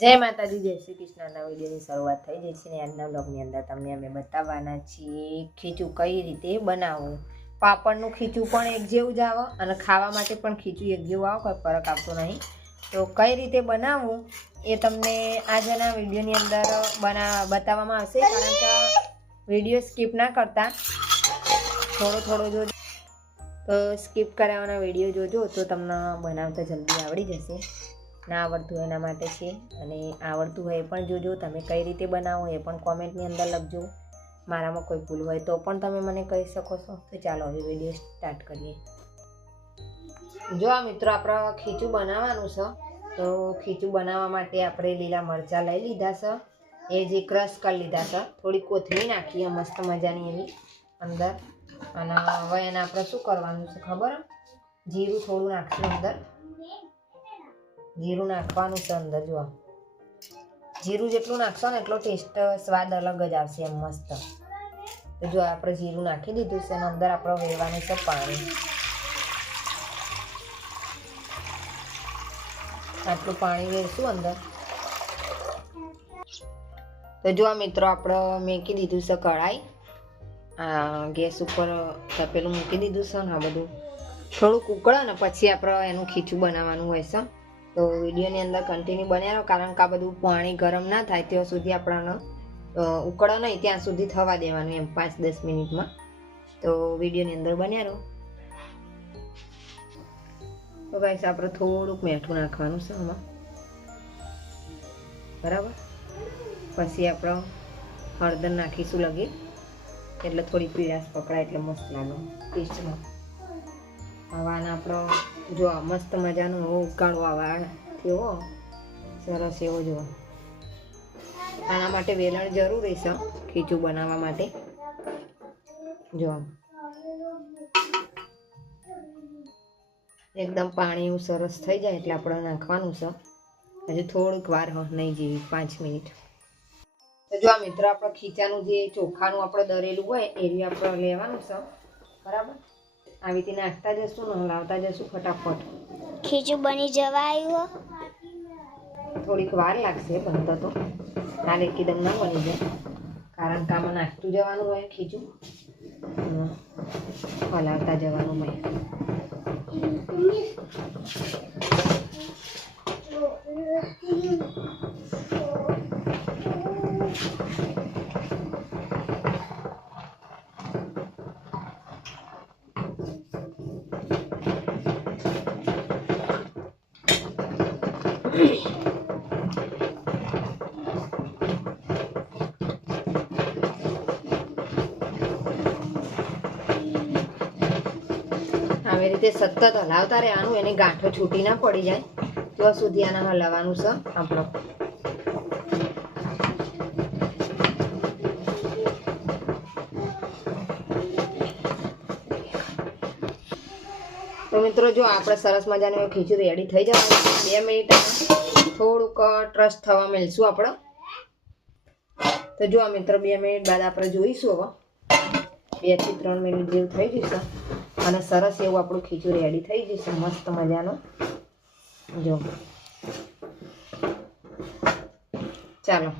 જય માતાજી, જય શ્રી કૃષ્ણના વિડીયોની શરૂઆત થઈ જઈ છે ને આજના બ્લોગની અંદર તમને અમે બતાવવાના છીએ ખીચું કઈ રીતે બનાવવું. પાપડનું ખીચું પણ એક જેવું જ આવે અને ખાવા માટે પણ ખીચું એક જેવું આવે, કોઈ ફરક આવતો નહીં. તો કઈ રીતે બનાવવું એ તમને આજના વિડીયોની અંદર બતાવવામાં આવશે. કારણ કે વિડીયો સ્કીપ ના કરતા થોડો જોજો. તો સ્કીપ કરાવવાના વિડીયો જોજો તો તમને બનાવતા જલ્દી આવડી જશે. ના આવડતું એના માટે છે, અને આવડતું હોય એ પણ જોજો. તમે કઈ રીતે બનાવો એ પણ કોમેન્ટની અંદર લખજો. મારામાં કોઈ ભૂલ હોય તો પણ તમે મને કહી શકો છો. તો ચાલો હવે વિડીયો સ્ટાર્ટ કરીએ. જો આ મિત્રો આપણે ખીચું બનાવવાનું છે. તો ખીચું બનાવવા માટે આપણે લીલા મરચાં લઈ લીધા છે, એ જે ક્રશ કરી લીધા છે. થોડી કોથમીર નાખીએ મસ્ત મજાની એવી અંદર. અને હવે એને આપણે શું કરવાનું છે ખબર? જીરું થોડું નાખશું અંદર. જીરું નાખવાનું છે અંદર. જુઓ, જીરું જેટલું નાખશો ને એટલો ટેસ્ટ સ્વાદ અલગ જ આવશે એમ મસ્ત. તો જો આપણે જીરું નાખી દીધું છે અને અંદર આપણે વેવાનું છે પાણી. આટલું પાણી વેરશું અંદર. તો જો આ મિત્રો આપણે મૂકી દીધું છે કઢાઈ. ગેસ ઉપર તપેલું મૂકી દીધું છે ને આ બધું થોડુંક ઉકળે ને પછી આપણે એનું ખીચું બનાવવાનું હોય છે. તો વિડીયોની અંદર કન્ટિન્યુ બન્યા રહો, કારણ કે આ બધું પાણી ગરમ ના થાય ત્યાં સુધી આપણને ઉકળે નહીં ત્યાં સુધી થવા દેવાનું એમ 5-10 મિનિટમાં. તો વિડીયોની અંદર બન્યા રહો. તો ગાઈસ આપણે થોડુંક મીઠું નાખવાનું છે આમાં, બરાબર. પછી આપણે હળદર નાખીશું લગી, એટલે થોડી પીળાશ પકડાય એટલે મસ્ત લાગે ટેસ્ટમાં. હવાના આપણો જો મસ્ત મજાનો ઉકાળો આવા થયો સરસ એવો. જુઓ, આના માટે વેલણ જરૂરી છે ખીચું બનાવવા માટે. જો એકદમ પાણી એવું સરસ થઈ જાય એટલે આપણે નાખવાનું છે. હજુ થોડીક વાર નહીં જેવી 5 મિનિટ. તો જો આ મિત્રો આપણે ખીચાનું જે ચોખાનું આપણે દરેલું હોય એ આપણે લેવાનું છે, બરાબર. આવી રીતે નાખતા જશું ને હલાવતા જશું ફટાફટ. ખીચું બની જવા આવ્યું. થોડીક વાર લાગશે બનતા, તો હાલ એકદમ ના બની જાય, કારણ કે આમાં નાખતું જવાનું હોય ખીચું, હલાવતા જવાનું હોય. આવી રીતે સતત હલાવતા રહેવાનું, એની ગાંઠો છૂટી ના પડી જાય ત્યાં સુધી આને હલાવવાનું છે આપણો. તો મિત્રો જો આપણે સરસ મજાનું ખીચું રેડી થઈ જવાનું. 2 મિનિટ થોડુંક ટ્રસ્ટ થવા મળશું આપણે. તો જો આ મિત્રો 2 મિનિટ બાદ આપણે જોઈશું. હવે 2 થી 3 મિનિટ જેવું થઈ જશે અને સરસ એવું આપણું ખીચું રેડી થઈ જશે મસ્ત મજાનું. જો ચાલો,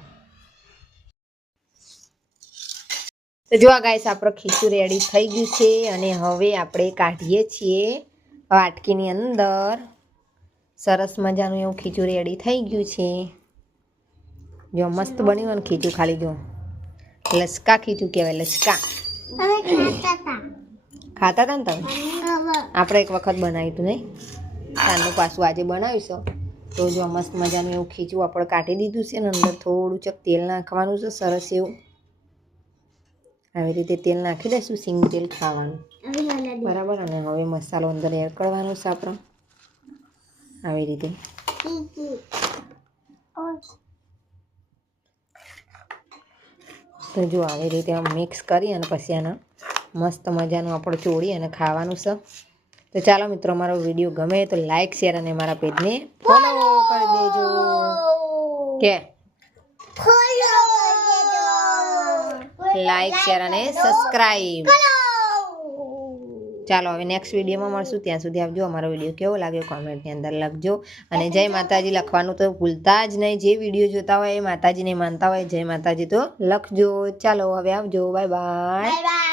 તો જો આ ગાઈસ આપણું ખીચું રેડી થઈ ગયું છે અને હવે આપણે કાઢીએ છીએ વાટકીની અંદર. સરસ મજાનું એવું ખીચું રેડી થઈ ગયું છે. જો મસ્ત બન્યું હોય ને ખીચું. ખાલી જો લસકા ખીચું કહેવાય, લસકા. ખાતા હતા ને તમે? આપણે એક વખત બનાવ્યું હતું નહીં, તારનું પાછું આજે બનાવીશું. તો જો મસ્ત મજાનું એવું ખીચું આપણે કાઢી દીધું છે ને અંદર થોડું ચક તેલ નાખવાનું છે સરસ એવું. આવી રીતે તેલ નાખી દઈશું, સિંગ તેલ ખાવાનું, બરાબર. અને હવે મસાલો અંદર એડ કરવાનો છે આપણે આવી રીતે. તો જો આવી રીતે આમ મિક્સ કરી અને પછી આને મસ્ત મજાનું આપણે ચોળી અને ખાવાનું છે. તો ચાલો મિત્રો, મારો વિડીયો ગમે તો લાઈક, શેર અને મારા પેજને ફોલો કરી દેજો. કે લાઈક, શેર અને સબસ્ક્રાઈબ. ચાલો હવે નેક્સ્ટ વિડીયોમાં મળશું. ત્યાં સુધી આવજો. અમારો વિડીયો કેવો લાગ્યો કોમેન્ટની અંદર લખજો. અને જય માતાજી લખવાનું તો ભૂલતા જ નહીં. જે વિડીયો જોતા હોય એ માતાજીને માનતા હોય જય માતાજી તો લખજો. ચાલો હવે આવજો. Bye bye. Bye bye.